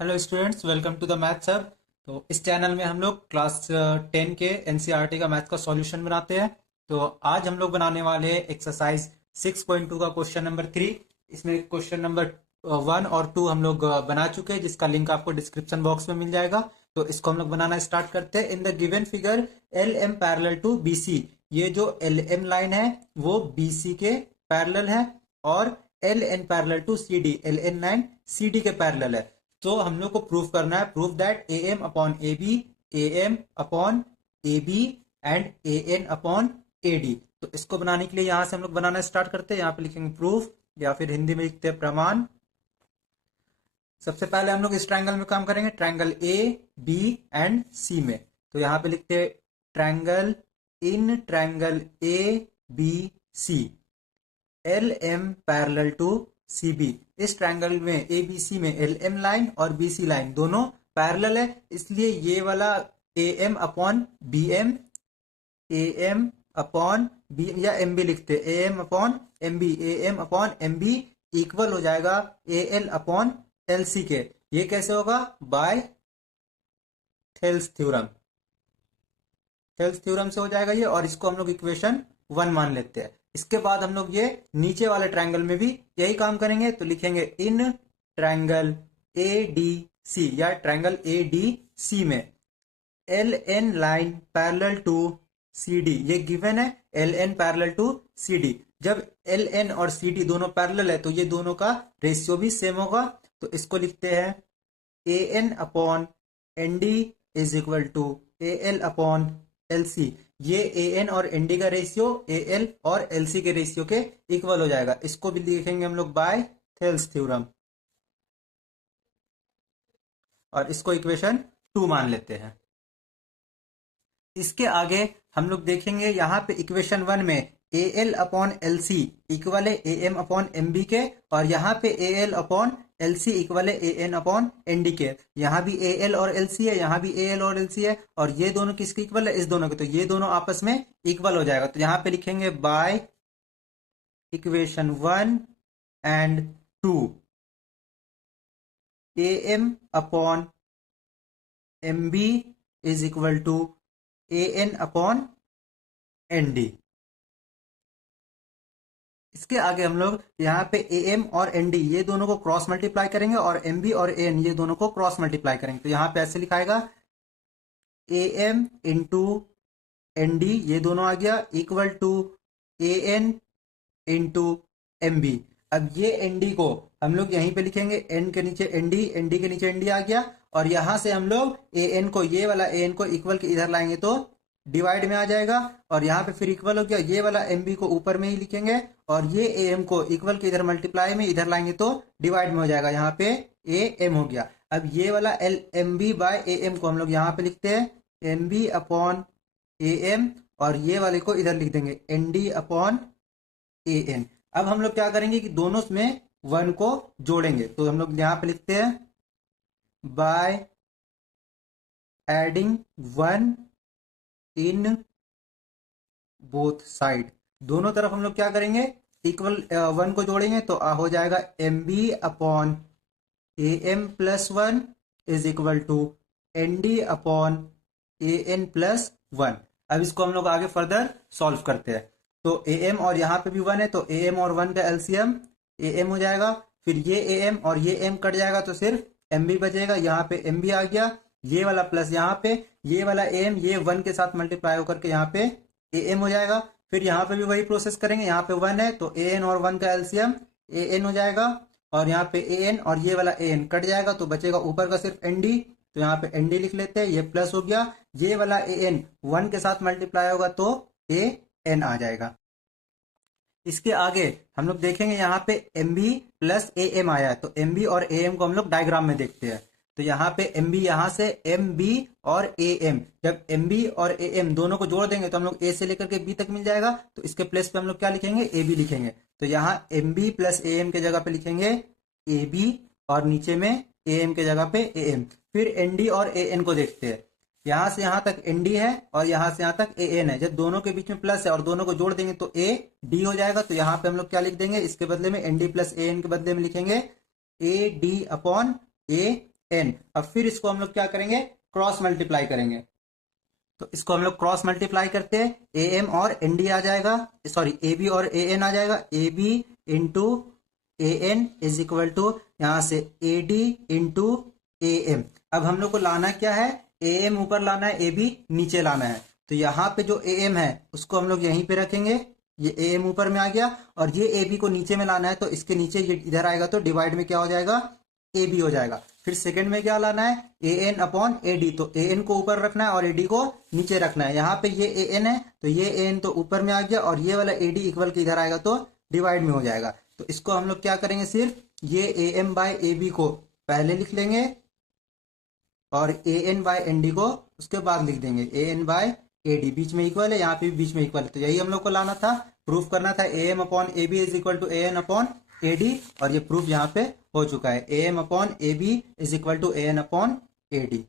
Hello students, welcome to the maths hub. तो इस channel में हम लोग क्लास 10 के एनसीईआरटी का मैथ का सॉल्यूशन बनाते हैं। तो आज हम लोग बनाने वाले हैं एक्सरसाइज 6.2 का क्वेश्चन नंबर 3। इसमें क्वेश्चन नंबर 1 और 2 हम लोग बना चुके हैं, जिसका लिंक आपको डिस्क्रिप्शन बॉक्स में मिल जाएगा। तो इसको हम लोग बनाना स्टार्ट करते हैं। In the given figure L M parallel to B C, ये जो एल एम लाइन है वो बी सी के पैरेलल है, और L N parallel to C D, L N line C D के पैरेलल है। तो हम लोग को प्रूफ करना है, proof that A M upon A B, A M upon A B and A N upon A D. तो इसको बनाने के लिए यहां से हम लोग बनाना स्टार्ट करते हैं। यहाँ पे लिखेंगे प्रूफ, या फिर हिंदी में लिखते हैं प्रमाण। सबसे पहले हम लोग इस ट्रायंगल में काम करेंगे, triangle A B and C में। तो यहाँ पे लिखते हैं triangle, in triangle A B C L M parallel to C B. इस ट्रायंगल में ए बी सी में एल एम लाइन और बी सी लाइन दोनों पैरेलल है, इसलिए ये वाला A M upon B M, A M upon B या एम बी लिखते हैं, A M upon M B, A M upon M B equal हो जाएगा A L upon L C के। ये कैसे होगा? By Thales theorem. Thales theorem से हो जाएगा ये, और इसको हम लोग इक्वेशन 1 मान लेते हैं। इसके बाद हम लोग ये नीचे वाले ट्रायंगल में भी यही काम करेंगे। तो लिखेंगे इन ट्रायंगल ए डी सी, या ट्रायंगल ए डी सी में L N line parallel to C D, ये गिवन है L N parallel to C D. जब एल एन और सी डी दोनों पैरेलल है तो ये दोनों का रेशियो भी सेम होगा। तो इसको लिखते हैं A N upon N D is equal to A L upon L C. ये ए एन और एन डी का रेशियो ए एल और एल सी के रेशियो के इक्वल हो जाएगा। इसको भी लिखेंगे हम लोग बाय थेल्स थ्योरम, और इसको इक्वेशन 2 मान लेते हैं। इसके आगे हम लोग देखेंगे यहाँ पे इक्वेशन 1 में A L upon L C equal है A M upon M B के, और यहाँ पे A L upon L C equal है A N upon N D के। यहाँ भी ए एल और एल सी है, यहाँ भी ए एल और एल सी है, और ये दोनों किसके इक्वल है? इस दोनों के। तो ये दोनों आपस में इक्वल हो जाएगा। तो यहाँ पे लिखेंगे by equation 1 and 2 A M upon M B is equal to A N upon N D. इसके आगे हम लोग यहाँ पे ए एम और एन डी ये दोनों को क्रॉस मल्टीप्लाई करेंगे, और एम बी और ए एन ये दोनों को क्रॉस मल्टीप्लाई करेंगे। तो यहाँ पे ऐसे लिखाएगा A M into N D, ये दोनों आ गया, equal to A N into M B. अब ये एन डी को हम लोग यहीं पे लिखेंगे, एन के नीचे एन डी, एन डी के नीचे एन डी आ गया, और यहां से हम लोग ए एन को, ये वाला ए एन को इक्वल के इधर लाएंगे तो डिवाइड में आ जाएगा, और यहाँ पे फिर इक्वल हो गया। ये वाला एम बी को ऊपर में ही लिखेंगे, और ये ए एम को इक्वल के इधर मल्टीप्लाई में इधर लाएंगे तो डिवाइड में हो जाएगा। यहाँ पे ए एम हो गया। अब ये वाला L M B by A M को हम लोग यहाँ पे लिखते हैं M B upon A M, और ये वाले को इधर लिख देंगे N D upon A N. अब हम लोग क्या करेंगे कि दोनों में 1 को जोड़ेंगे। तो हम लोग यहाँ पे लिखते हैं by adding 1 in both side. दोनों तरफ हम लोग क्या करेंगे? इक्वल 1 को जोड़ेंगे, तो हो जाएगा M B upon A M plus 1 is equal to N D upon A N plus 1। अब इसको हम लोग आगे फर्दर सॉल्व करते हैं। तो ए एम और यहाँ पे भी 1 है, तो ए एम और 1 का एलसीएम ए एम हो जाएगा। फिर ये ए एम और ये एम कट जाएगा, तो सिर्फ एम बी बचेगा। यहाँ पे एम बी आ गया, ये वाला प्लस यहाँ पे ये वाला ए एम, ये 1 के साथ मल्टीप्लाई होकर के यहाँ पे ए एम हो जाएगा। फिर यहाँ पे भी वही प्रोसेस करेंगे, यहाँ पे 1 है तो ए एन और 1 का एलसीएम ए एन हो जाएगा, और यहाँ पे ए एन और ये वाला ए एन कट जाएगा, तो बचेगा ऊपर का सिर्फ एन डी। तो यहाँ पे एन डी लिख लेते हैं, ये प्लस हो गया। ये वाला ए एन 1 के साथ मल्टीप्लाई होगा तो ए एन आ जाएगा। इसके आगे हम लोग देखेंगे यहाँ पे M B plus A M आया है, तो एम बी और ए एम को हम लोग डायग्राम में देखते हैं। तो यहाँ पे एम बी, यहाँ से एम बी और ए एम, जब एम बी और ए एम दोनों को जोड़ देंगे तो हम लोग ए से लेकर के बी तक मिल जाएगा। तो इसके प्लेस पे हम लोग क्या लिखेंगे? ए बी लिखेंगे। तो यहाँ M B plus A M के जगह पे लिखेंगे ए बी, और नीचे में ए एम के जगह पे ए एम। फिर एन डी और ए एन को देखते हैं। यहाँ से यहाँ तक एन डी है, और यहाँ से यहाँ तक ए एन है। जब दोनों के बीच में प्लस है और दोनों को जोड़ देंगे तो ए डी हो जाएगा। तो यहाँ पे हम लोग क्या लिख देंगे? इसके बदले में N D plus A N के बदले में लिखेंगे A D upon A N. अब फिर इसको हम लोग क्या करेंगे, क्रॉस मल्टीप्लाई करेंगे। तो इसको हम लोग क्रॉस मल्टीप्लाई करते हैं, ए एम और एन डी आ जाएगा, सॉरी ए बी और ए एन आ जाएगा। A B into A N is equal to यहां से A D into A M. अब हम लोग को लाना क्या है, ए एम ऊपर लाना है, ए बी नीचे लाना है। तो यहाँ पे जो ए एम है उसको हम लोग यहीं पे रखेंगे, ये ए एम ऊपर में आ गया, और ये ए बी को नीचे में लाना है, तो इसके नीचे ये इधर आएगा, तो डिवाइड में क्या हो जाएगा, ए बी हो जाएगा। फिर सेकंड में क्या लाना है, A N upon A D. तो ए एन को ऊपर रखना है और ए डी को नीचे रखना है। यहाँ पे ये ए एन है तो ये ए एन तो ऊपर में आ गया, और ये वाला ए डी इक्वल के इधर आएगा तो डिवाइड में हो जाएगा। तो इसको हम लोग क्या करेंगे, सिर्फ ये A M by A B को पहले लिख लेंगे और A N by N D को उसके बाद लिख देंगे। A N by A D बीच में इक्वल है, यहाँ पे भी बीच में इक्वल है। तो यही हम लोग को लाना था, प्रूफ करना था। A M upon A B is equal to A N upon A D, और ये प्रूफ यहाँ पे हो चुका है। A M upon A B is equal to A N upon A D.